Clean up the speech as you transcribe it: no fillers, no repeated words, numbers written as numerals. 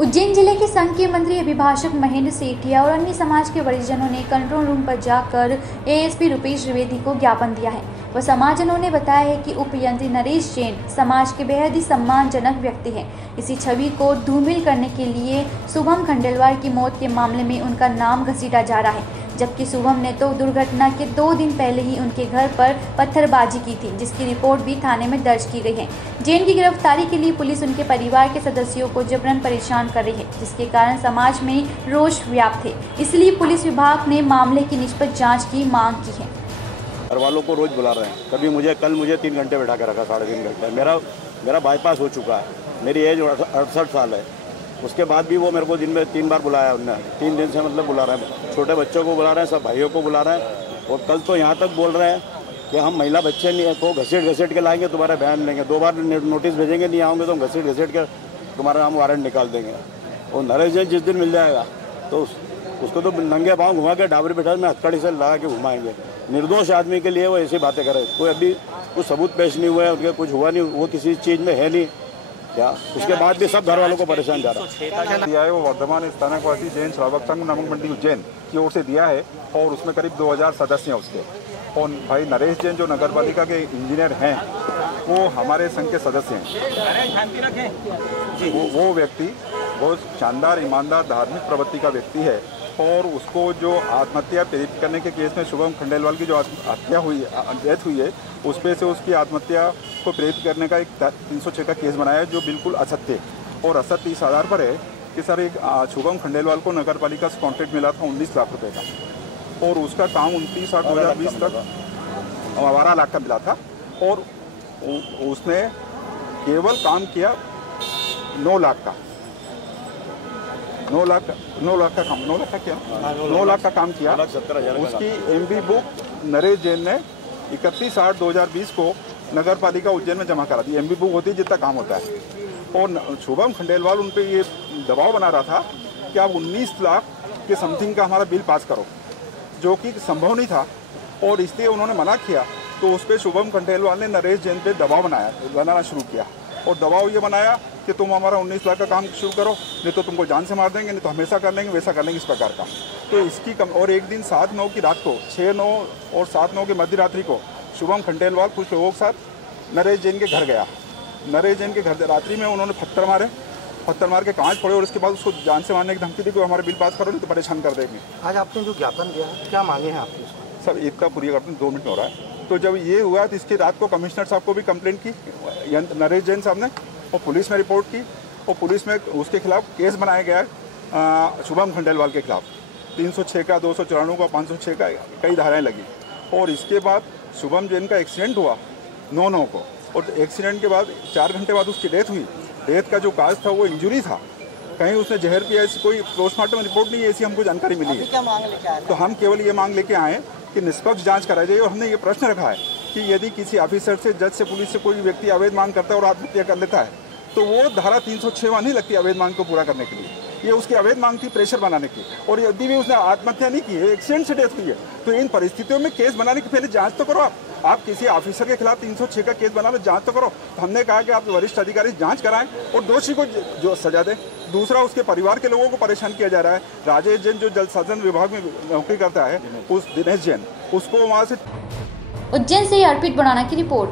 उज्जैन जिले के संघ के मंत्री अभिभाषक महेंद्र सेठिया और अन्य समाज के वरिष्ठजनों ने कंट्रोल रूम पर जाकर एएसपी रुपेश द्विवेदी को ज्ञापन दिया है। वह समाजजनों ने बताया है कि उपयंत्री नरेश जैन समाज के बेहद ही सम्मानजनक व्यक्ति हैं। इसी छवि को धूमिल करने के लिए शुभम खंडेलवाल की मौत के मामले में उनका नाम घसीटा जा रहा है, जबकि शुभम ने तो दुर्घटना के 2 दिन पहले ही उनके घर पर पत्थरबाजी की थी, जिसकी रिपोर्ट भी थाने में दर्ज की गई है। जैन की गिरफ्तारी के लिए पुलिस उनके परिवार के सदस्यों को जबरन परेशान कर रही है, जिसके कारण समाज में रोष व्याप्त है। इसलिए पुलिस विभाग ने मामले की निष्पक्ष जाँच की मांग की है। घर वालों को रोज बुला रहे हैं। कल मुझे 3 घंटे बैठा के रखा, 3.5 घंटे। मेरा बाईपास हो चुका है, मेरी एज 68 साल है। उसके बाद भी वो मेरे को दिन में 3 बार बुलाया उन्होंने। 3 दिन से मतलब बुला रहे हैं, छोटे बच्चों को बुला रहे हैं, सब भाइयों को बुला रहे हैं। और कल तो यहाँ तक बोल रहे हैं कि हम महिला बच्चे नहीं को घसीट के लाएंगे, तुम्हारा बयान लेंगे। 2 बार नोटिस भेजेंगे, नहीं आओगे तो हम घसीट के तुम्हारा हम वारंट निकाल देंगे। और नरेश जैन जिस दिन मिल जाएगा तो उसको तो नंगे पाँव घुमा के डाबरी बिठा में हथकड़ी से लगा के घुमाएंगे। निर्दोष आदमी के लिए वो ऐसी बातें करे। कोई अभी कुछ सबूत पेश नहीं हुआ है, उनके कुछ हुआ नहीं, वो किसी चीज़ में है नहीं क्या। उसके बाद भी सब घर वालों को परेशान जा रहा है। वो वर्धमान स्थानकवासी जैन श्रावक संघ नमक मंडी उज्जैन की ओर से दिया है और उसमें करीब 2000 सदस्य हैं उसके। और भाई नरेश जैन जो नगर पालिका के इंजीनियर हैं, वो हमारे संघ के सदस्य हैं। वो व्यक्ति बहुत शानदार, ईमानदार, धार्मिक प्रवृत्ति का व्यक्ति है। और उसको जो आत्महत्या प्रेरित करने के केस में शुभम खंडेलवाल की जो हत्या हुई, डेथ हुई है, उस पर से उसकी आत्महत्या को प्रेरित करने का एक 306 का केस बनाया है, जो बिल्कुल असत्य और असत्य इस आधार पर है कि सर एक शुभम खंडेलवाल को नगर पालिका से कॉन्ट्रैक्ट मिला था 19 लाख रुपए का, और उसका काम 29/8/2020 तक 12 लाख का मिला था। और उसने केवल काम किया 9 लाख का 9 लाख का काम किया। उसकी MB बुक नरेश जैन ने 31/8/2020 को नगर पालिका उज्जैन में जमा करा दी। MB बुक होती है जितना काम होता है। और शुभम खंडेलवाल उन पर ये दबाव बना रहा था कि आप 19 लाख के समथिंग का हमारा बिल पास करो, जो कि संभव नहीं था। और इसलिए उन्होंने मना किया, तो उस पर शुभम खंडेलवाल ने नरेश जैन पे दबाव बनाना शुरू किया। और दबाव ये बनाया कि तुम हमारा 19 लाख का काम शुरू करो, नहीं तो तुमको जान से मार देंगे, नहीं तो हमेशा कर लेंगे, वैसा कर लेंगे, इस प्रकार का। तो इसकी और एक दिन 7/9 की रात को, 6/9 और 7/9 की मध्य रात्रि को शुभम खंडेलवाल कुछ लोगों के साथ नरेश जैन के घर गया। नरेश जैन के घर रात्रि में उन्होंने पत्थर मार के कांच फोड़े और उसके बाद उसको जान से मारने की धमकी दी, हमारे बिल पास करो नहीं तो परेशान कर देंगे। आज आपने जो ज्ञापन दिया है, क्या मांगे हैं आपके? सर इसका पूरी करते 2 मिनट में हो रहा है। तो जब ये हुआ तो इसकी रात को कमिश्नर साहब को भी कंप्लेंट की, नरेश जैन साहब ने, और पुलिस में रिपोर्ट की। और पुलिस में उसके खिलाफ केस बनाया गया है शुभम खंडेलवाल के खिलाफ। 306 का, 294 का, 506 का, कई धाराएं लगी। और इसके बाद शुभम जैन का एक्सीडेंट हुआ 9/9 को, और एक्सीडेंट के बाद 4 घंटे बाद उसकी डेथ हुई। डेथ का जो काज था वो इंजरी था, कहीं उसने जहर पिया, ऐसी कोई पोस्टमार्टम रिपोर्ट नहीं है, ऐसी हमको जानकारी मिली है। क्या मांग लेके आए? तो हम केवल ये मांग लेके आए कि निष्पक्ष जांच कराई जाए। और हमने ये प्रश्न रखा है कि यदि किसी ऑफिसर से, जज से, पुलिस से कोई व्यक्ति अवैध मांग करता है और आत्महत्या कर लेता है, तो वो धारा 306 नहीं लगती अवैध मांग को पूरा करने के लिए। ये उसकी अवैध मांग थी प्रेशर बनाने की, और यदि भी उसने आत्महत्या नहीं की है, एक्सीडेंट से डेथ हुई है, तो इन परिस्थितियों में केस बनाने की पहले जांच तो करो। आप किसी ऑफिसर के खिलाफ 306 का केस बना लो, जांच तो करो। तो हमने कहा कि आप वरिष्ठ अधिकारी जांच कराएं और दोषी को जो सजा दें। दूसरा, उसके परिवार के लोगों को परेशान किया जा रहा है। राजेश जैन जो जल संसाधन विभाग में नौकरी करता है, उस दिनेश जैन, उसको वहाँ से। उज्जैन से अर्पित बनाना की रिपोर्ट।